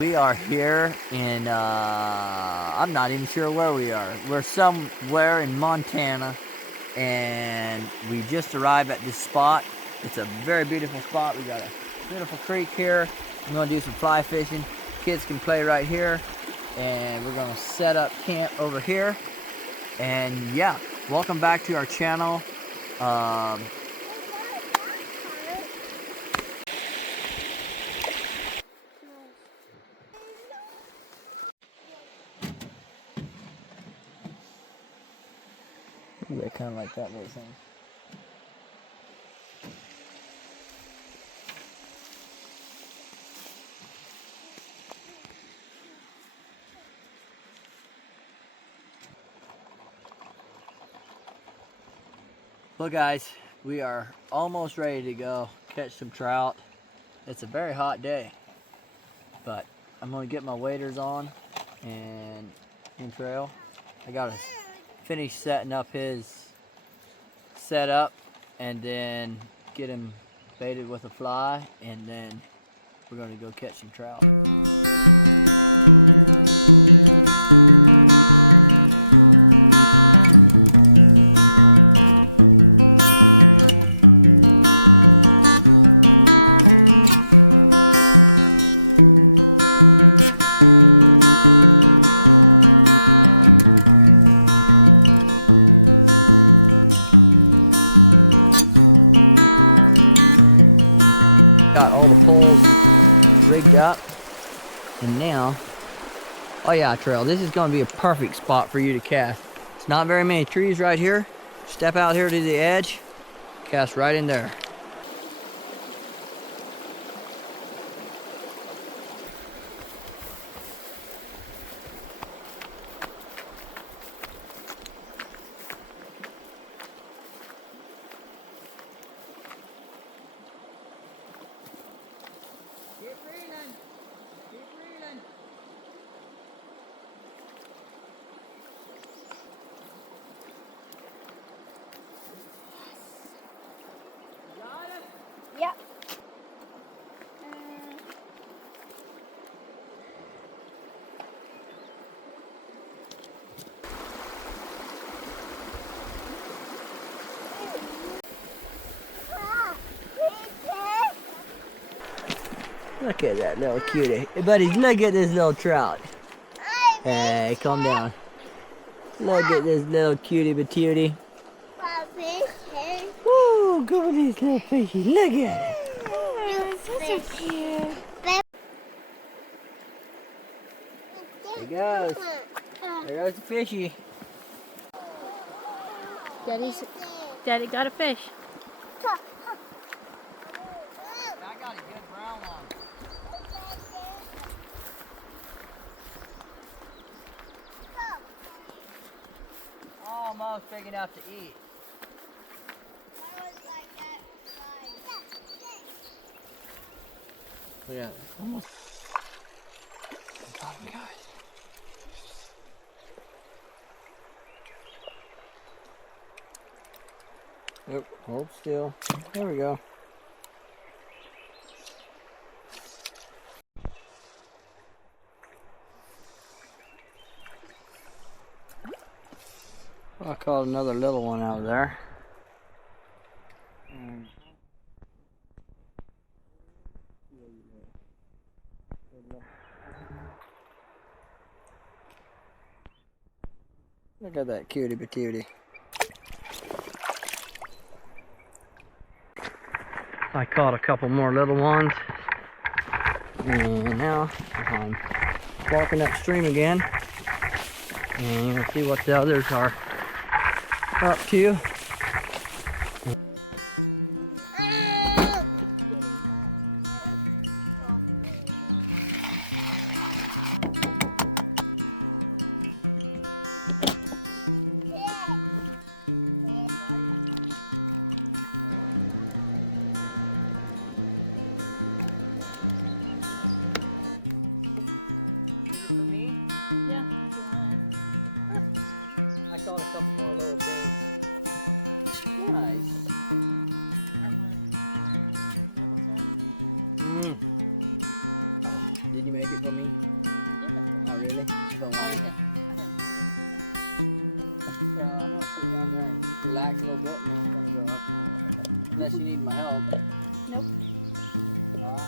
We are here in, I'm not even sure where we are. We're somewhere in Montana, and we just arrived at this spot. It's a very beautiful spot. We got a beautiful creek here. I'm gonna do some fly fishing. Kids can play right here, and we're gonna set up camp over here. And yeah, welcome back to our channel. They kind of like that little thing. Well guys, we are almost ready to go catch some trout. It's a very hot day, but I'm gonna get my waders on and in trail. I gotta finish setting up his setup and then get him baited with a fly, and then we're gonna go catch some trout. Got all the poles rigged up, and now, oh yeah, Trail, this is going to be a perfect spot for you to cast. It's not very many trees right here. Step out here to the edge, cast right in there. Yep. Look at that little cutie. Hey buddies, look at this little trout. Hey, calm down. Look at this little cutie patootie. Woo, go with these little fishy. Look at it. So cute. There he goes. There goes the fishy. Daddy got a fish. I got a good brown one. Almost big enough to eat. Yeah, almost. Got him, guys. Yep, hold still. There we go. I caught another little one out there. Look at that cutie patootie. I caught a couple more little ones, and now I'm walking upstream again, and we'll see what the others are up to. Yeah, if you want. I caught a couple more little things. Nice. Didn't you make it for me? Oh, really? If I want it? So I'm gonna sit down there and relax a little bit, and then I'm gonna go up. Unless you need my help. Nope. Alright.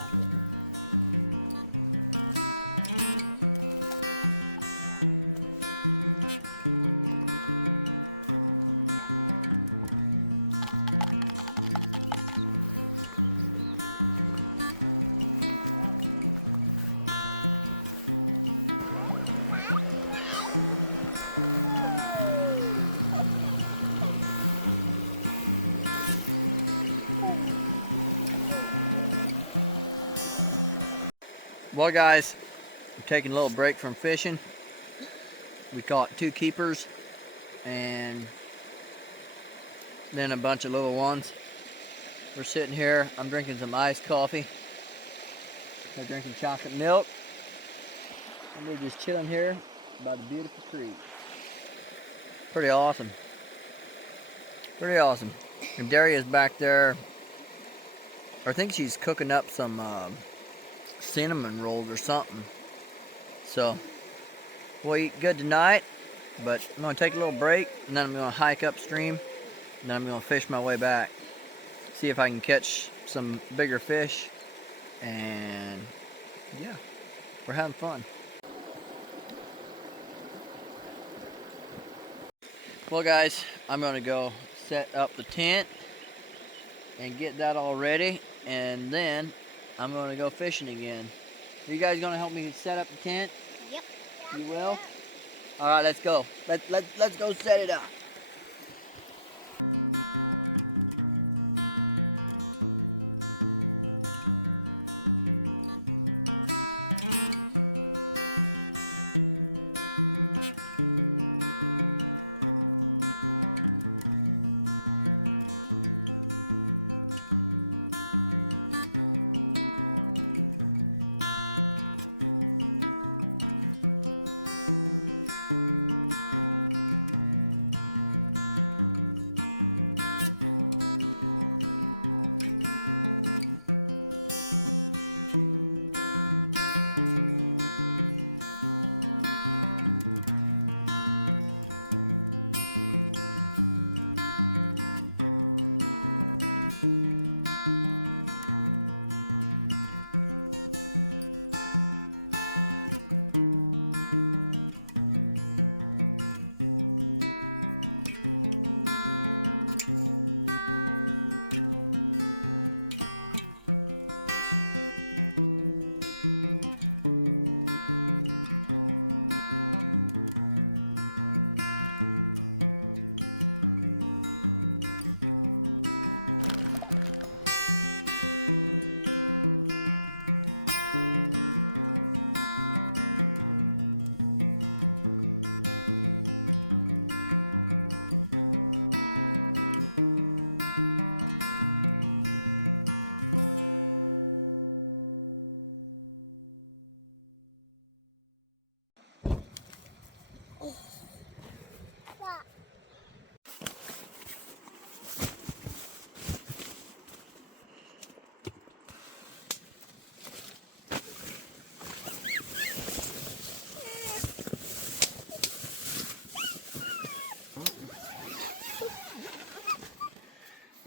Well guys, I'm taking a little break from fishing. We caught 2 keepers and then a bunch of little ones. We're sitting here, I'm drinking some iced coffee. I'm drinking chocolate milk. And we're just chilling here by the beautiful creek. Pretty awesome. Pretty awesome. And Daria's back there. I think she's cooking up some cinnamon rolls or something. So we'll eat good tonight, but I'm gonna take a little break and then I'm gonna hike upstream and then I'm gonna fish my way back, see if I can catch some bigger fish, and yeah, we're having fun. Well guys, I'm gonna go set up the tent and get that all ready, and then I'm gonna go fishing again. Are you guys gonna help me set up the tent? Yep. You will? All right, let's go. Let's go set it up.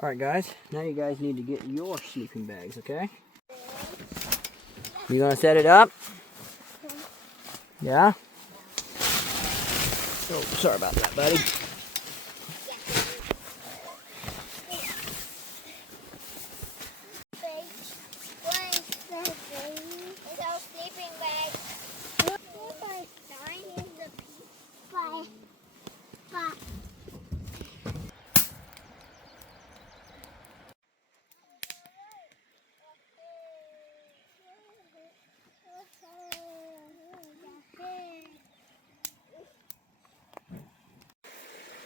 All right, guys. Now you guys need to get your sleeping bags, okay? You gonna set it up? Yeah? Oh, sorry about that, buddy.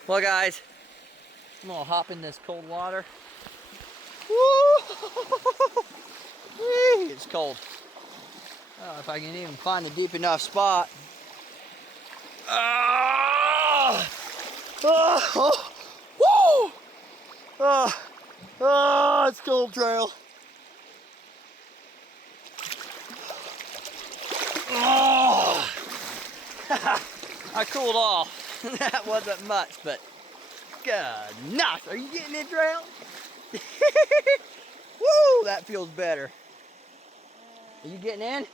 Well, guys, I'm gonna hop in this cold water. Woo! It's cold. I don't know if I can even find a deep enough spot. Woo! It's cold, Trail. Oh! I cooled off. That wasn't much, but goodness, are you getting it, Trout? Woo, that feels better. Are you getting in?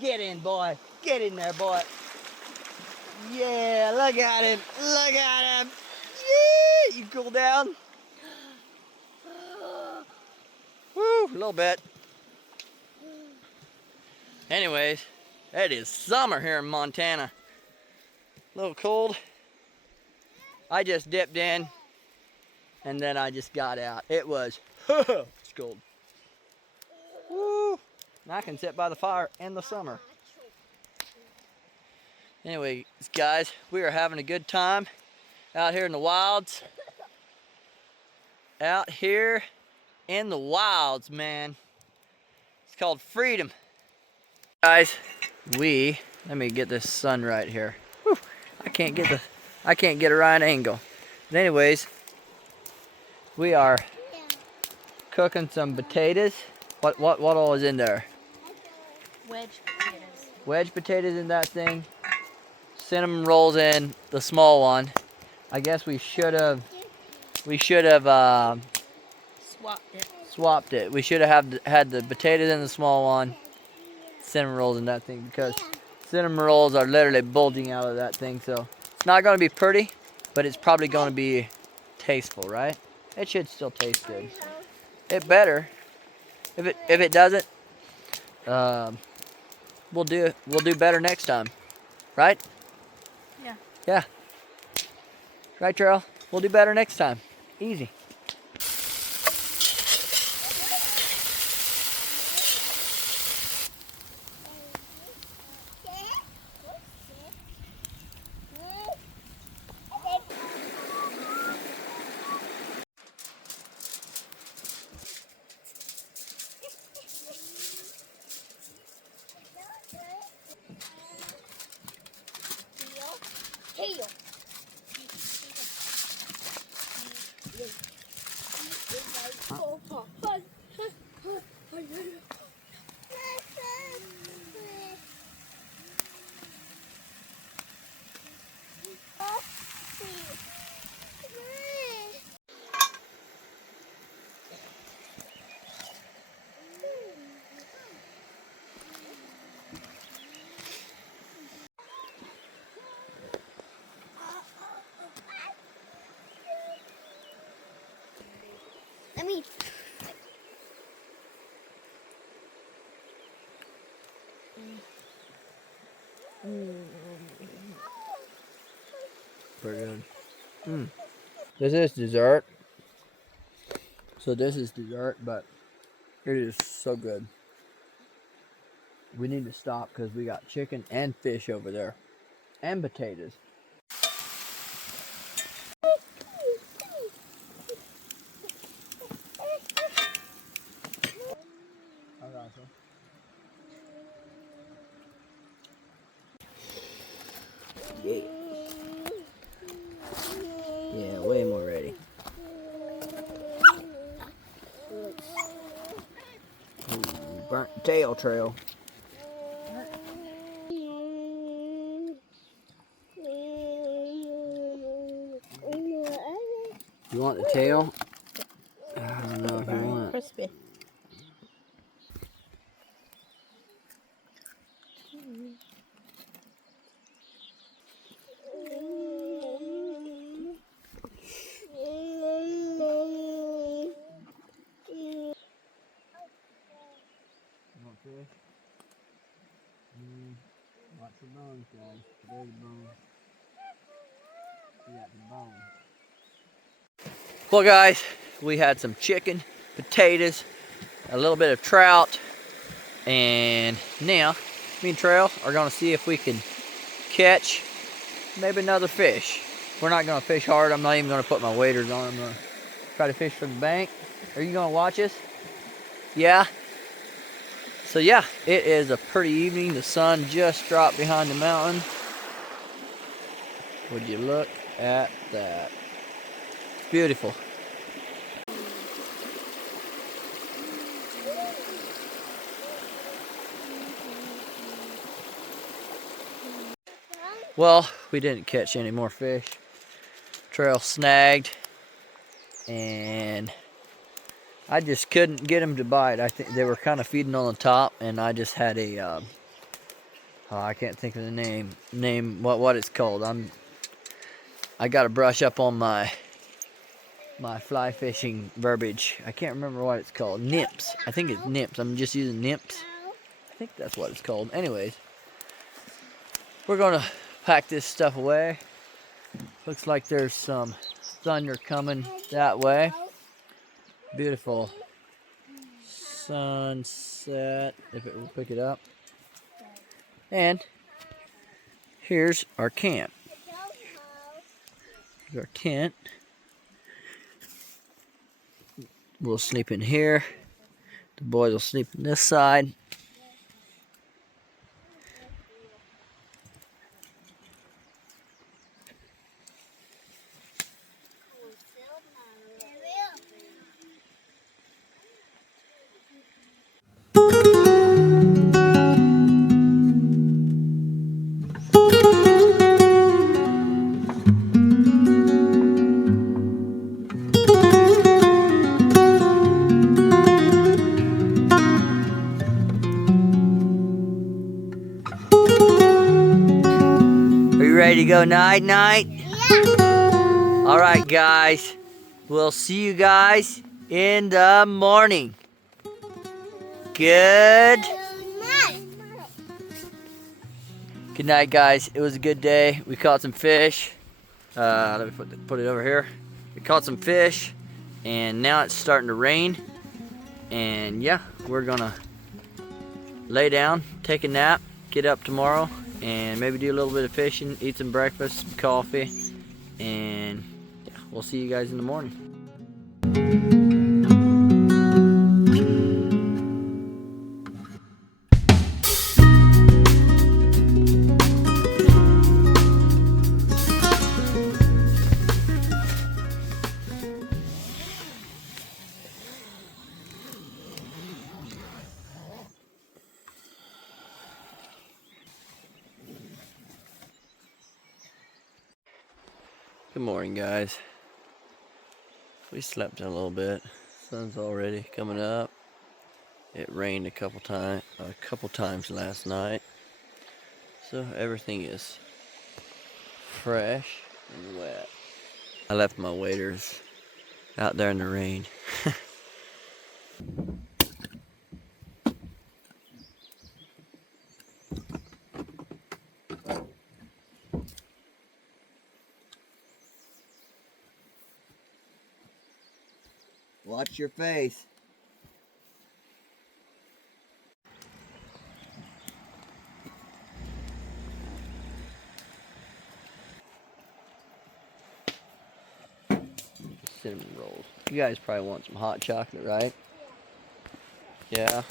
Get in, boy. Get in there, boy. Yeah, look at him. Look at him. Yeah, you cool down? Woo, a little bit. Anyways, it is summer here in Montana. A little cold. I just dipped in and then I just got out. It was, it's cold. Woo, and I can sit by the fire in the summer. Anyway, guys, we are having a good time out here in the wilds. Out here in the wilds, man. It's called freedom. Guys, let me get this sun right here. Whew, I can't get a right angle. But anyways, we are cooking some potatoes. What all is in there? Wedge potatoes. Wedge potatoes in that thing. Cinnamon rolls in the small one. I guess we should have swapped it. We should have had the potatoes in the small one, cinnamon rolls in that thing, because cinnamon rolls are literally bulging out of that thing. So it's not going to be pretty, but it's probably going to be tasteful, right? It should still taste good. It better. If it doesn't, we'll do better next time, right? Yeah. Yeah. Right, Trail? We'll do better next time. Easy. I mean, Pretty good. This is dessert. So this is dessert, but it is so good. We need to stop because we got chicken and fish over there. And potatoes. Yeah. Yeah, way more ready. Ooh, burnt tail trail. You want the tail? I don't know if you want. crispy. Watch the bones, guys. There's the bone. We got the bone. Well, guys, we had some chicken, potatoes, a little bit of trout, and now me and Trail are gonna see if we can catch maybe another fish. We're not gonna fish hard. I'm not even gonna put my waders on. I'm gonna try to fish from the bank. Are you gonna watch us? Yeah. So yeah, it is a pretty evening. The sun just dropped behind the mountain. Would you look at that? It's beautiful. Well, we didn't catch any more fish. Trail snagged, and I just couldn't get them to bite. I think they were kind of feeding on the top, and I just had a oh, I can't think of the name what it's called. I got to brush up on my fly fishing verbiage. I can't remember what it's called. Nymphs. I think it's nymphs. I'm just using nymphs. I think that's what it's called. Anyways, we're gonna pack this stuff away. Looks like there's some thunder coming that way. Beautiful sunset, if it will pick it up. And here's our camp. Here's our tent. We'll sleep in here. The boys will sleep on this side. Ready to go night? Yeah. All right, guys. We'll see you guys in the morning. Good night, guys. It was a good day. We caught some fish. Let me put it over here. We caught some fish, and now it's starting to rain. And yeah, we're gonna lay down, take a nap, get up tomorrow, and maybe do a little bit of fishing, eat some breakfast, some coffee, and yeah, we'll see you guys in the morning. Good morning, guys. We slept in a little bit. Sun's already coming up. It rained a couple times last night, so everything is fresh and wet. I left my waders out there in the rain. Watch your face. Cinnamon rolls. You guys probably want some hot chocolate, right? Yeah.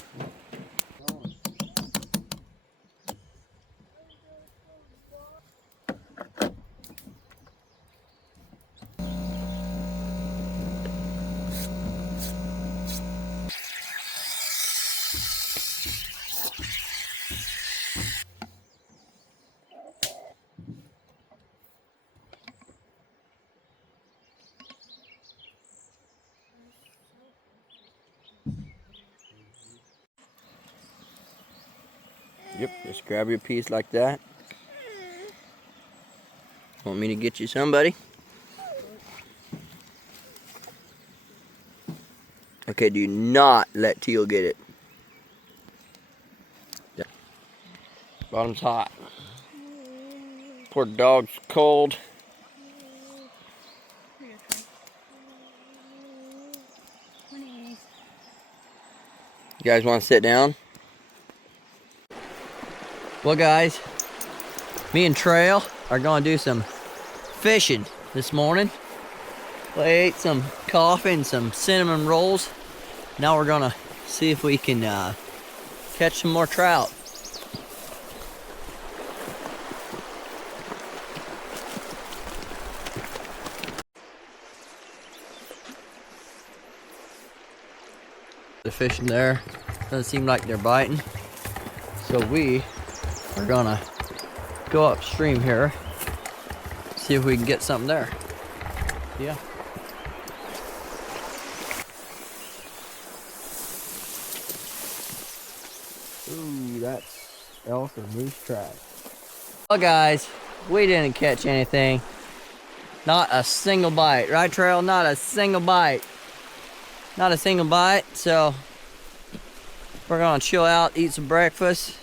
Yep, just grab your piece like that. Want me to get you somebody? Okay, do not let Teal get it. Yeah. Bottom's hot. Poor dog's cold. You guys want to sit down? Well, guys, me and Trail are going to do some fishing this morning. We ate some coffee and some cinnamon rolls. Now we're going to see if we can catch some more trout. The fish in there doesn't seem like they're biting, so we are gonna go upstream here. See if we can get something there. Yeah. Ooh, that's elk or moose trout. Well guys, we didn't catch anything. Not a single bite, right Trail? Not a single bite. Not a single bite, so we're gonna chill out, eat some breakfast.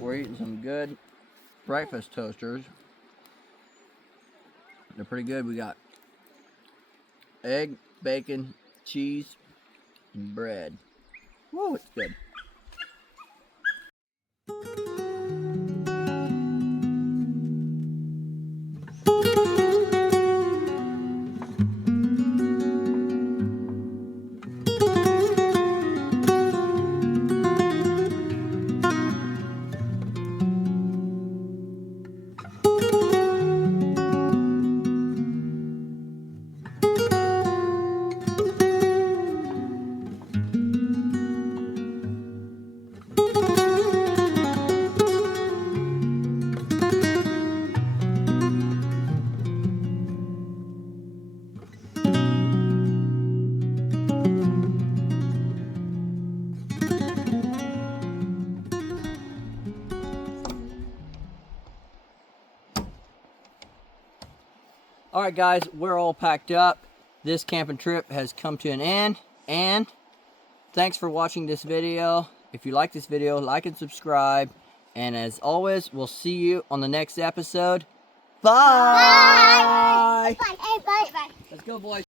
We're eating some good breakfast toasters. They're pretty good. We got egg, bacon, cheese, and bread. Woo, it's good. Alright guys, we're all packed up. This camping trip has come to an end, and thanks for watching this video. If you like this video, like and subscribe. And as always, we'll see you on the next episode. Bye! Bye! Bye! Bye! Bye! Let's go, boys.